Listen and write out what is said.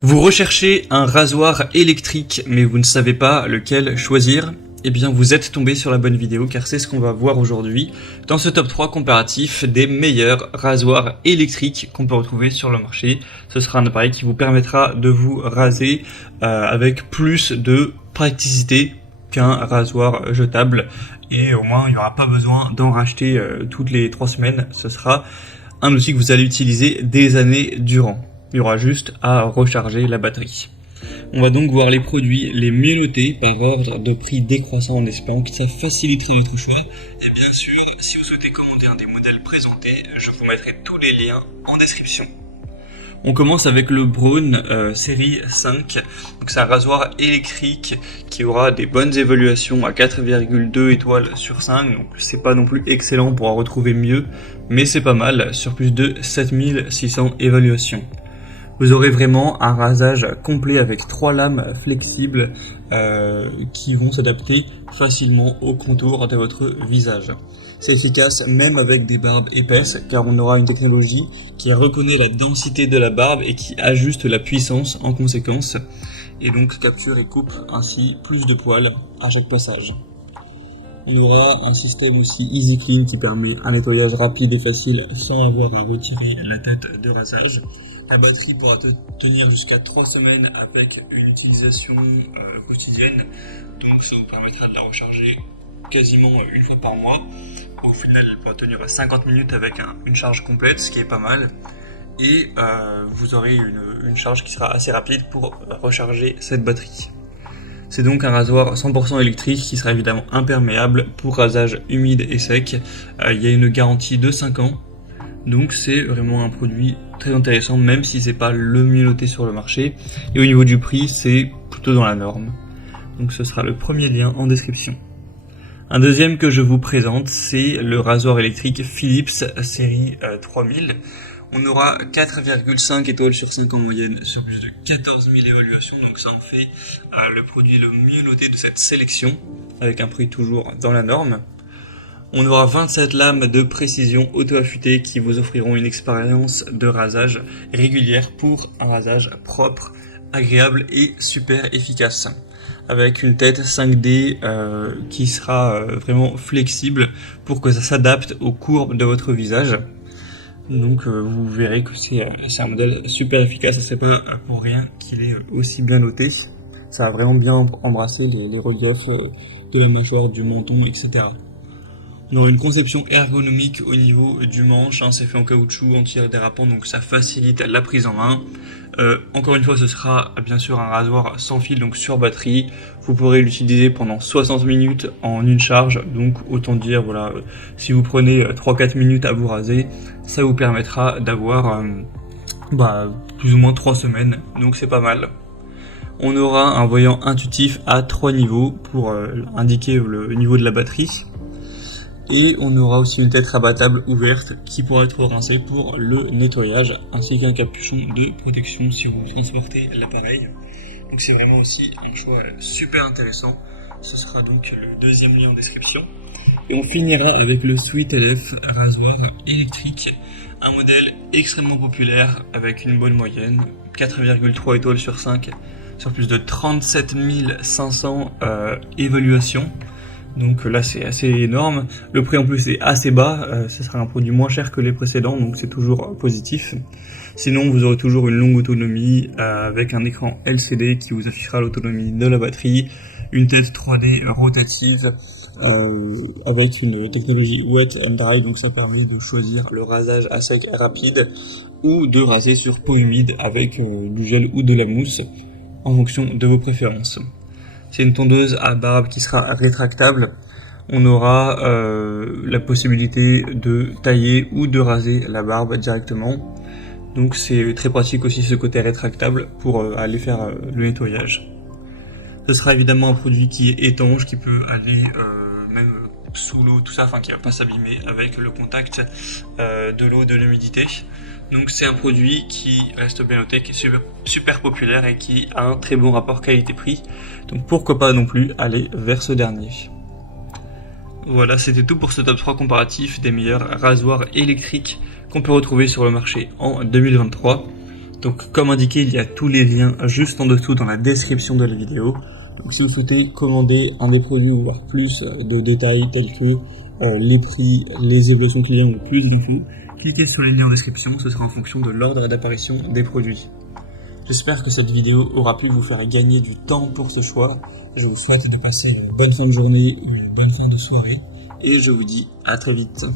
Vous recherchez un rasoir électrique mais vous ne savez pas lequel choisir? Eh bien vous êtes tombé sur la bonne vidéo car c'est ce qu'on va voir aujourd'hui dans ce top 3 comparatif des meilleurs rasoirs électriques qu'on peut retrouver sur le marché. Ce sera un appareil qui vous permettra de vous raser avec plus de praticité qu'un rasoir jetable et au moins il n'y aura pas besoin d'en racheter toutes les 3 semaines. Ce sera un outil que vous allez utiliser des années durant. Il y aura juste à recharger la batterie. On va donc voir les produits les mieux notés par ordre de prix décroissant en espérant que ça faciliterait votre choix. Et bien sûr, si vous souhaitez commander un des modèles présentés, je vous mettrai tous les liens en description. On commence avec le Braun série 5. Donc c'est un rasoir électrique qui aura des bonnes évaluations à 4,2 étoiles sur 5. Donc c'est pas non plus excellent pour en retrouver mieux, mais c'est pas mal sur plus de 7600 évaluations. Vous aurez vraiment un rasage complet avec 3 lames flexibles qui vont s'adapter facilement au contour de votre visage. C'est efficace même avec des barbes épaisses car on aura une technologie qui reconnaît la densité de la barbe et qui ajuste la puissance en conséquence et donc capture et coupe ainsi plus de poils à chaque passage. On aura un système aussi Easy Clean qui permet un nettoyage rapide et facile sans avoir à retirer la tête de rasage. La batterie pourra tenir jusqu'à 3 semaines avec une utilisation quotidienne, donc ça vous permettra de la recharger quasiment une fois par mois. Au final, elle pourra tenir 50 minutes avec une charge complète, ce qui est pas mal. Et vous aurez une charge qui sera assez rapide pour recharger cette batterie. C'est donc un rasoir 100% électrique qui sera évidemment imperméable pour rasage humide et sec. Il y a une garantie de 5 ans. Donc c'est vraiment un produit très intéressant même si c'est pas le mieux noté sur le marché. Et au niveau du prix, c'est plutôt dans la norme. Donc ce sera le premier lien en description. Un deuxième que je vous présente, c'est le rasoir électrique Philips série 3000. On aura 4,5 étoiles sur 5 en moyenne sur plus de 14 000 évaluations. Donc ça en fait le produit le mieux noté de cette sélection avec un prix toujours dans la norme. On aura 27 lames de précision auto-affûtées qui vous offriront une expérience de rasage régulière pour un rasage propre, agréable et super efficace. Avec une tête 5D qui sera vraiment flexible pour que ça s'adapte aux courbes de votre visage. Donc vous verrez que c'est un modèle super efficace et c'est pas pour rien qu'il est aussi bien noté. Ça va vraiment bien embrasser les reliefs de la mâchoire, du menton, etc. On aura une conception ergonomique au niveau du manche, c'est fait en caoutchouc anti-dérapant donc ça facilite la prise en main. Encore une fois ce sera bien sûr un rasoir sans fil donc sur batterie. Vous pourrez l'utiliser pendant 60 minutes en une charge, donc autant dire voilà, si vous prenez 3-4 minutes à vous raser, ça vous permettra d'avoir plus ou moins 3 semaines, donc c'est pas mal. On aura un voyant intuitif à 3 niveaux pour indiquer le niveau de la batterie. Et on aura aussi une tête rabattable ouverte qui pourra être rincée pour le nettoyage, ainsi qu'un capuchon de protection si vous transportez l'appareil. Donc c'est vraiment aussi un choix super intéressant. Ce sera donc le deuxième lien en description. Et on finira avec le Sweet LF rasoir électrique, un modèle extrêmement populaire avec une bonne moyenne, 4,3 étoiles sur 5, sur plus de 37 500 évaluations. Donc là c'est assez énorme, le prix en plus est assez bas, ce sera un produit moins cher que les précédents donc c'est toujours positif. Sinon vous aurez toujours une longue autonomie avec un écran LCD qui vous affichera l'autonomie de la batterie, une tête 3D rotative avec une technologie wet and dry donc ça permet de choisir le rasage à sec rapide ou de raser sur peau humide avec du gel ou de la mousse en fonction de vos préférences. C'est une tondeuse à barbe qui sera rétractable. On aura la possibilité de tailler ou de raser la barbe directement. Donc c'est très pratique aussi ce côté rétractable pour aller faire le nettoyage. Ce sera évidemment un produit qui est étanche, qui peut aller même sous l'eau, tout ça, enfin qui va pas s'abîmer avec le contact de l'eau, de l'humidité. Donc c'est un produit qui reste bien noté, qui est super populaire et qui a un très bon rapport qualité-prix. Donc pourquoi pas non plus aller vers ce dernier. Voilà, c'était tout pour ce top 3 comparatif des meilleurs rasoirs électriques qu'on peut retrouver sur le marché en 2023. Donc comme indiqué, il y a tous les liens juste en dessous dans la description de la vidéo. Donc si vous souhaitez commander un des produits ou voir plus de détails tels que les prix, les évolutions clients ou plus d'infos, cliquez sur les liens en description, ce sera en fonction de l'ordre d'apparition des produits. J'espère que cette vidéo aura pu vous faire gagner du temps pour ce choix. Je vous souhaite de passer une bonne fin de journée ou une bonne fin de soirée et je vous dis à très vite.